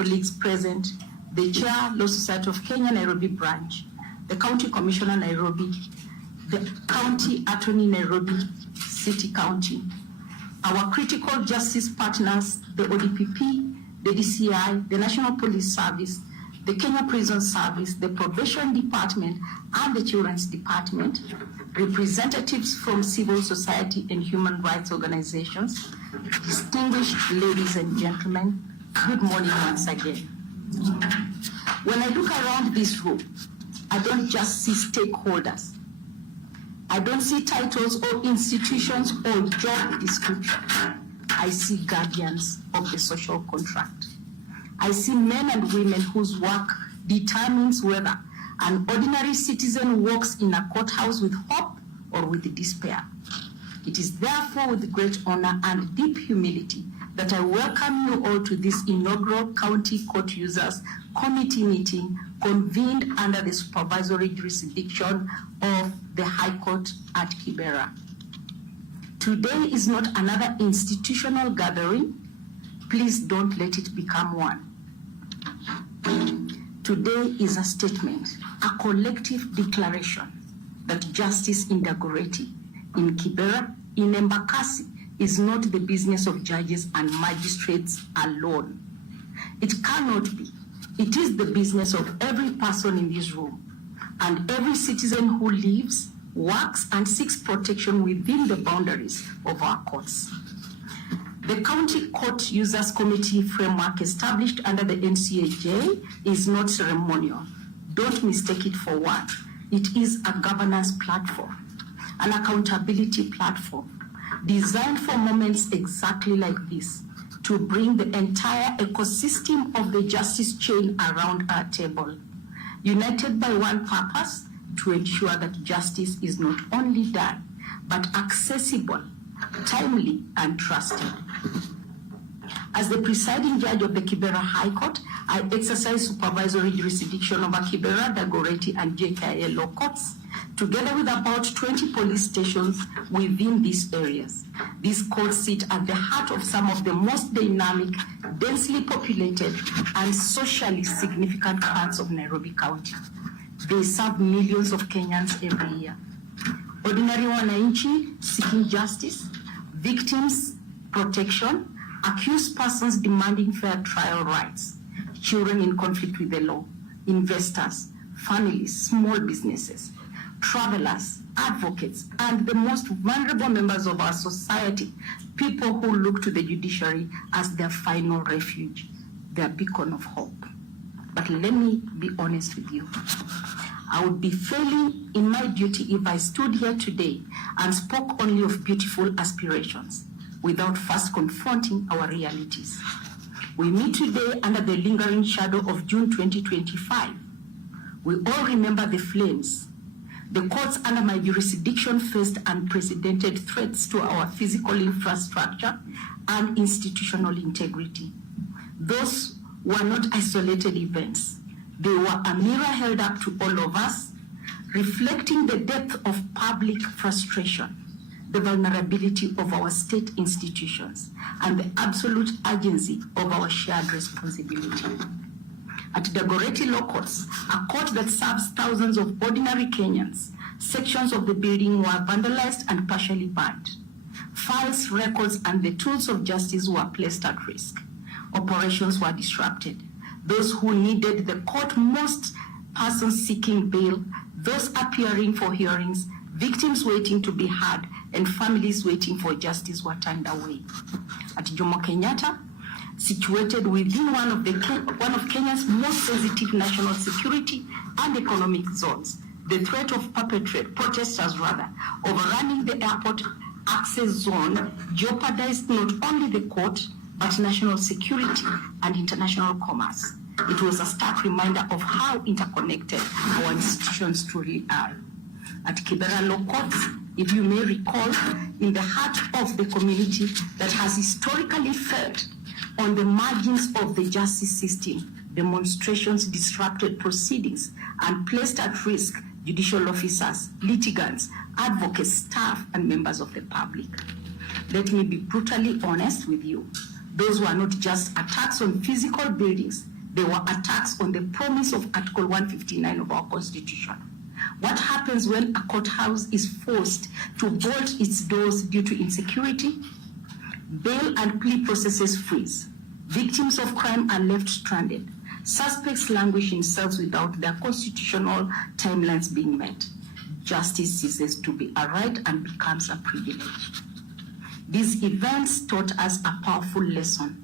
colleagues present, the Chair, Law Society of Kenya, Nairobi branch, the County Commissioner, Nairobi, the County Attorney, Nairobi City County, our critical justice partners, the ODPP, the DCI, the National Police Service, the Kenya Prison Service, the Probation Department, and the Children's Department, representatives from civil society and human rights organizations, distinguished ladies and gentlemen, good morning once again. When I look around this room, I don't just see stakeholders. I don't see titles or institutions or job descriptions. I see guardians of the social contract. I see men and women whose work determines whether an ordinary citizen walks in a courthouse with hope or with despair. It is therefore with great honor and deep humility that I welcome you all to this inaugural County Court Users Committee meeting convened under the supervisory jurisdiction of the High Court at Kibera. Today is not another institutional gathering. Please don't let it become one. Today is a statement, a collective declaration that justice in Dagoretti, in Kibera, in Embakasi is not the business of judges and magistrates alone. It cannot be. It is the business of every person in this room and every citizen who lives, works, and seeks protection within the boundaries of our courts. The County Court Users Committee framework established under the NCAJ is not ceremonial. Don't mistake it for one. It is a governance platform, an accountability platform, designed for moments exactly like this, to bring the entire ecosystem of the justice chain around our table, united by one purpose, to ensure that justice is not only done, but accessible, timely, and trusted. As the presiding judge of the Kibera High Court, I exercise supervisory jurisdiction over Kibera, Dagoretti, and JKIA Law Courts, together with about 20 police stations within these areas. These courts sit at the heart of some of the most dynamic, densely populated, and socially significant parts of Nairobi County. They serve millions of Kenyans every year. Ordinary wananchi seeking justice, victims protection, accused persons demanding fair trial rights, children in conflict with the law, investors, families, small businesses, travelers, advocates, and the most vulnerable members of our society, people who look to the judiciary as their final refuge, their beacon of hope. But let me be honest with you. I would be failing in my duty if I stood here today and spoke only of beautiful aspirations without first confronting our realities. We meet today under the lingering shadow of June 2025. We all remember the flames. The courts under my jurisdiction faced unprecedented threats to our physical infrastructure and institutional integrity. Those were not isolated events. They were a mirror held up to all of us, reflecting the depth of public frustration, the vulnerability of our state institutions, and the absolute urgency of our shared responsibility. At Dagoretti Law Courts, a court that serves thousands of ordinary Kenyans, sections of the building were vandalized and partially burned. Files, records, and the tools of justice were placed at risk. Operations were disrupted. Those who needed the court most, persons seeking bail, those appearing for hearings, victims waiting to be heard, and families waiting for justice were turned away. At Jomo Kenyatta, situated within one of Kenya's most sensitive national security and economic zones, the threat of protesters overrunning the airport access zone jeopardized not only the court, but national security and international commerce. It was a stark reminder of how interconnected our institutions truly are. At Kibera Law Courts, if you may recall, in the heart of the community that has historically felt on the margins of the justice system, demonstrations disrupted proceedings and placed at risk judicial officers, litigants, advocates, staff, and members of the public. Let me be brutally honest with you. Those were not just attacks on physical buildings, they were attacks on the promise of Article 159 of our Constitution. What happens when a courthouse is forced to bolt its doors due to insecurity? Bail and plea processes freeze. Victims of crime are left stranded. Suspects languish in cells without their constitutional timelines being met. Justice ceases to be a right and becomes a privilege. These events taught us a powerful lesson.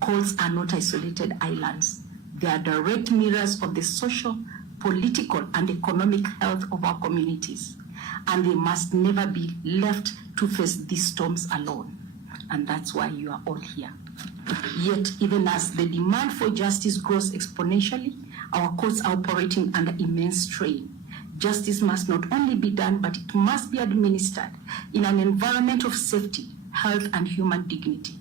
Courts are not isolated islands. They are direct mirrors of the social, political, and economic health of our communities, and they must never be left to face these storms alone. And that's why you are all here. Yet, even as the demand for justice grows exponentially, our courts are operating under immense strain. Justice must not only be done, but it must be administered in an environment of safety, health, and human dignity.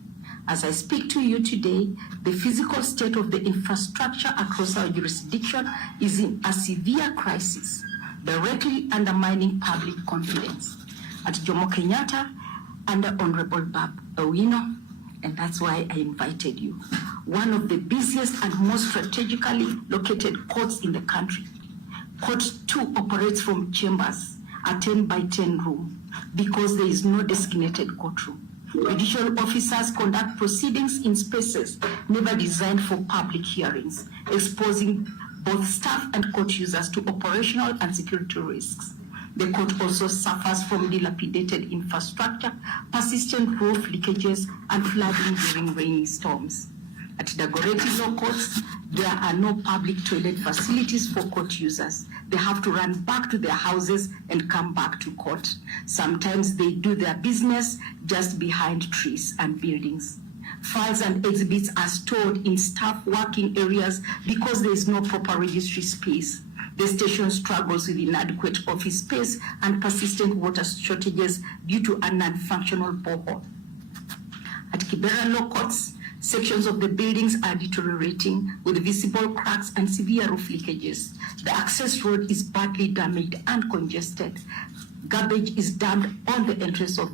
As I speak to you today, the physical state of the infrastructure across our jurisdiction is in a severe crisis, directly undermining public confidence. At Jomo Kenyatta, under Honorable Bab Owino, and that's why I invited you, one of the busiest and most strategically located courts in the country. Court 2 operates from chambers, a 10-by-10 room, because there is no designated courtroom. Judicial officers conduct proceedings in spaces never designed for public hearings, exposing both staff and court users to operational and security risks. The court also suffers from dilapidated infrastructure, persistent roof leakages, and flooding during rainy storms. At Dagoretti Law Courts, there are no public toilet facilities for court users. They have to run back to their houses and come back to court. Sometimes they do their business just behind trees and buildings. Files and exhibits are stored in staff working areas because there is no proper registry space. The station struggles with inadequate office space and persistent water shortages due to a non-functional borehole. At Kibera Law Courts, sections of the buildings are deteriorating with visible cracks and severe roof leakages. The access road is badly damaged and congested. Garbage is dumped at the entrance of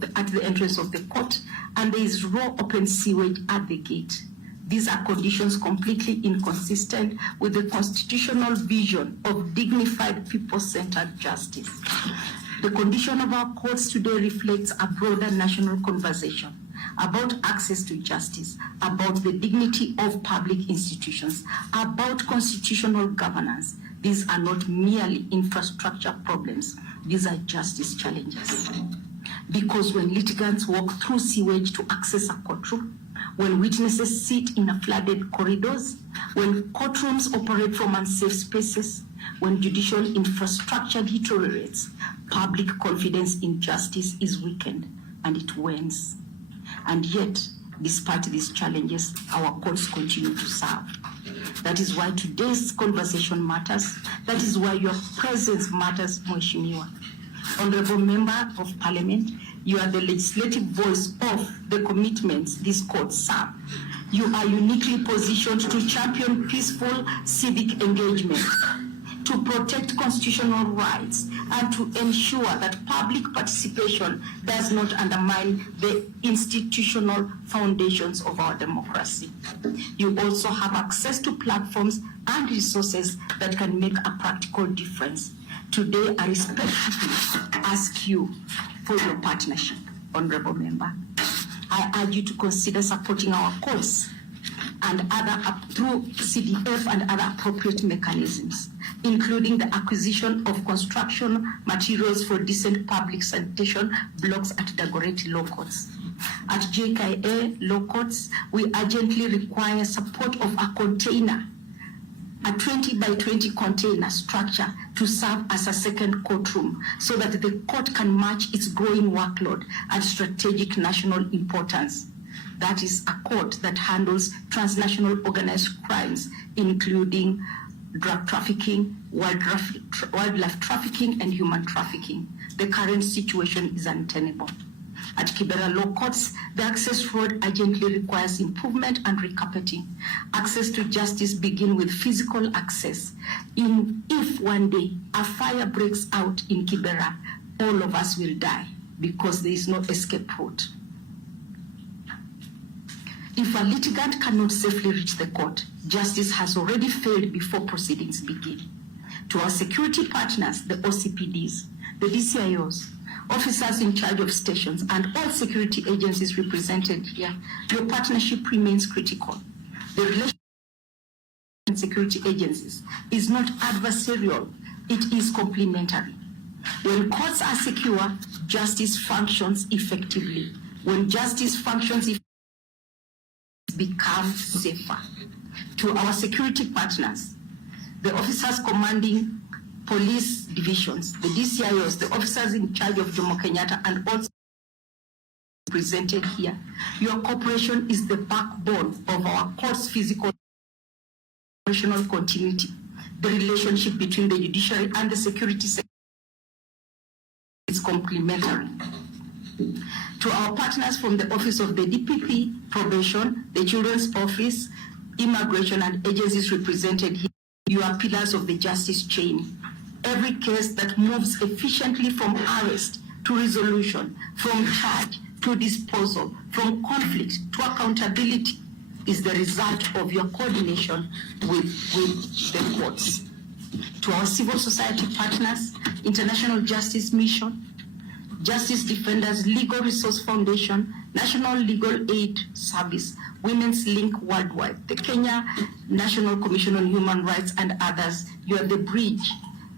the court, and there is raw open sewage at the gate. These are conditions completely inconsistent with the constitutional vision of dignified, people-centered justice. The condition of our courts today reflects a broader national conversation about access to justice, about the dignity of public institutions, about constitutional governance. These are not merely infrastructure problems. These are justice challenges. Because when litigants walk through sewage to access a courtroom, when witnesses sit in flooded corridors, when courtrooms operate from unsafe spaces, when judicial infrastructure deteriorates, public confidence in justice is weakened and it wanes. And yet, despite these challenges, our courts continue to serve. That is why today's conversation matters. That is why your presence matters, Mheshimiwa. Honorable Member of Parliament, you are the legislative voice of the commitments these courts serve. You are uniquely positioned to champion peaceful civic engagement, to protect constitutional rights, and to ensure that public participation does not undermine the institutional foundations of our democracy. You also have access to platforms and resources that can make a practical difference. Today, I respectfully ask you for your partnership, Honorable Member. I urge you to consider supporting our courts and through CDF and other appropriate mechanisms, including the acquisition of construction materials for decent public sanitation blocks at Dagoretti Law Courts. At JKIA Law Courts, we urgently require support of a container, a 20-by-20 container structure to serve as a second courtroom so that the court can match its growing workload and strategic national importance. That is a court that handles transnational organized crimes, including drug trafficking, wildlife trafficking, and human trafficking. The current situation is untenable. At Kibera Law Courts, the access road urgently requires improvement and recarpeting. Access to justice begins with physical access. If one day a fire breaks out in Kibera, all of us will die because there is no escape route. If a litigant cannot safely reach the court, justice has already failed before proceedings begin. To our security partners, the OCPDs, the DCIOs, officers in charge of stations, and all security agencies represented here, your partnership remains critical. The relationship with security agencies is not adversarial, it is complementary. When courts are secure, justice functions effectively. When justice functions effectively, it becomes safer. To our security partners, the officers commanding police divisions, the DCIOs, the officers in charge of Jomo Kenyatta, and also presented here, your cooperation is the backbone of our court's physical operational continuity. The relationship between the judiciary and the security sector is complementary. To our partners from the Office of the DPP, Probation, the Children's Office, Immigration, and agencies represented here, you are pillars of the justice chain. Every case that moves efficiently from arrest to resolution, from charge to disposal, from conflict to accountability is the result of your coordination with the courts. To our civil society partners, International Justice Mission, Justice Defenders Legal Resource Foundation, National Legal Aid Service, Women's Link Worldwide, the Kenya National Commission on Human Rights, and others, you are the bridge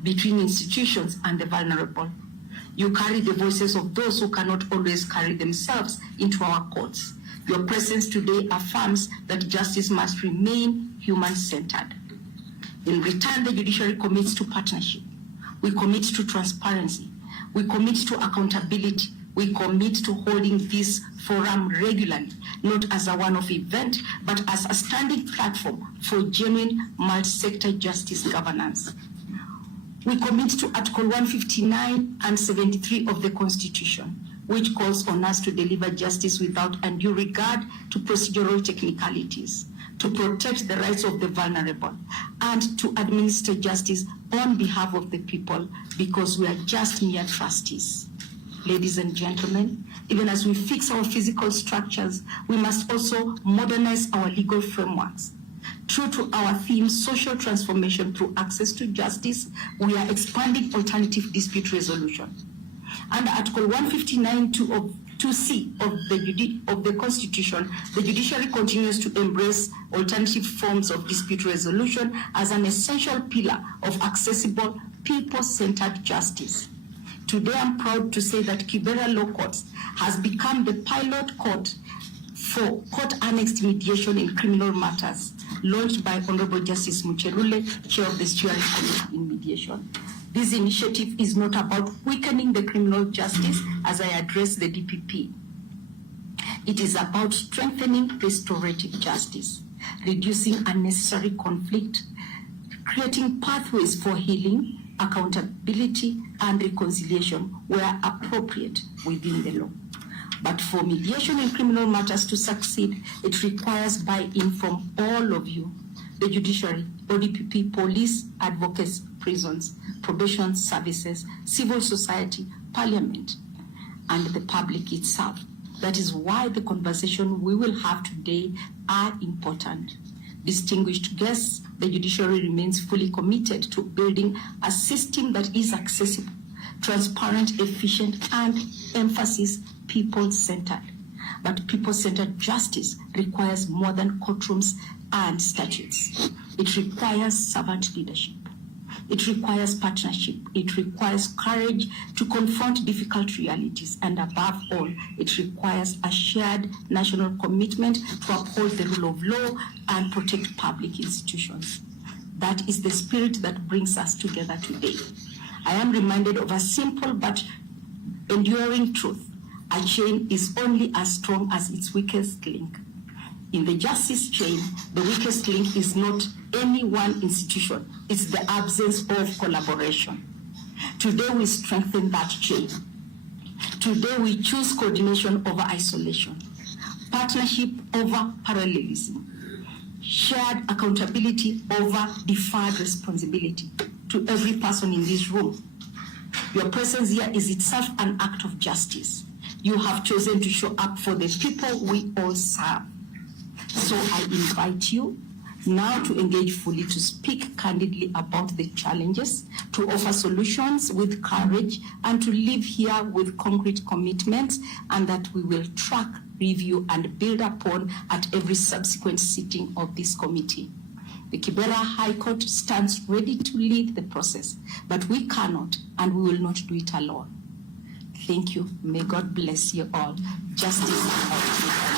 between institutions and the vulnerable. You carry the voices of those who cannot always carry themselves into our courts. Your presence today affirms that justice must remain human-centered. In return, the judiciary commits to partnership. We commit to transparency. We commit to accountability. We commit to holding this forum regularly, not as a one-off event, but as a standing platform for genuine multi-sector justice governance. We commit to Article 159 and 73 of the Constitution, which calls on us to deliver justice without undue regard to procedural technicalities, to protect the rights of the vulnerable, and to administer justice on behalf of the people, because we are just mere trustees. Ladies and gentlemen, even as we fix our physical structures, we must also modernize our legal frameworks. True to our theme, social transformation through access to justice, we are expanding alternative dispute resolution. Under Article 159(2)(c) of the Constitution, the judiciary continues to embrace alternative forms of dispute resolution as an essential pillar of accessible, people-centered justice. Today, I'm proud to say that Kibera Law Courts has become the pilot court for court-annexed mediation in criminal matters, launched by Honorable Justice Muchelule, Chair of the Steering Committee in Mediation. This initiative is not about weakening the criminal justice as I address the DPP. It is about strengthening restorative justice, reducing unnecessary conflict, creating pathways for healing, accountability, and reconciliation where appropriate within the law. But for mediation in criminal matters to succeed, it requires buy-in from all of you, the judiciary, ODPP, police, advocates, prisons, probation services, civil society, parliament, and the public itself. That is why the conversation we will have today are important. Distinguished guests, the judiciary remains fully committed to building a system that is accessible, transparent, efficient, and emphasis people-centered. But people-centered justice requires more than courtrooms and statutes. It requires servant leadership. It requires partnership. It requires courage to confront difficult realities. And above all, it requires a shared national commitment to uphold the rule of law and protect public institutions. That is the spirit that brings us together today. I am reminded of a simple but enduring truth. A chain is only as strong as its weakest link. In the justice chain, the weakest link is not any one institution, it's the absence of collaboration. Today we strengthen that chain. Today we choose coordination over isolation, partnership over parallelism, shared accountability over deferred responsibility. To every person in this room, your presence here is itself an act of justice. You have chosen to show up for the people we all serve. So I invite you now to engage fully, to speak candidly about the challenges, to offer solutions with courage, and to live here with concrete commitments, and that we will track, review, and build upon at every subsequent sitting of this committee. The Kibera High Court stands ready to lead the process, but we cannot and we will not do it alone. Thank you. May God bless you all. Justice.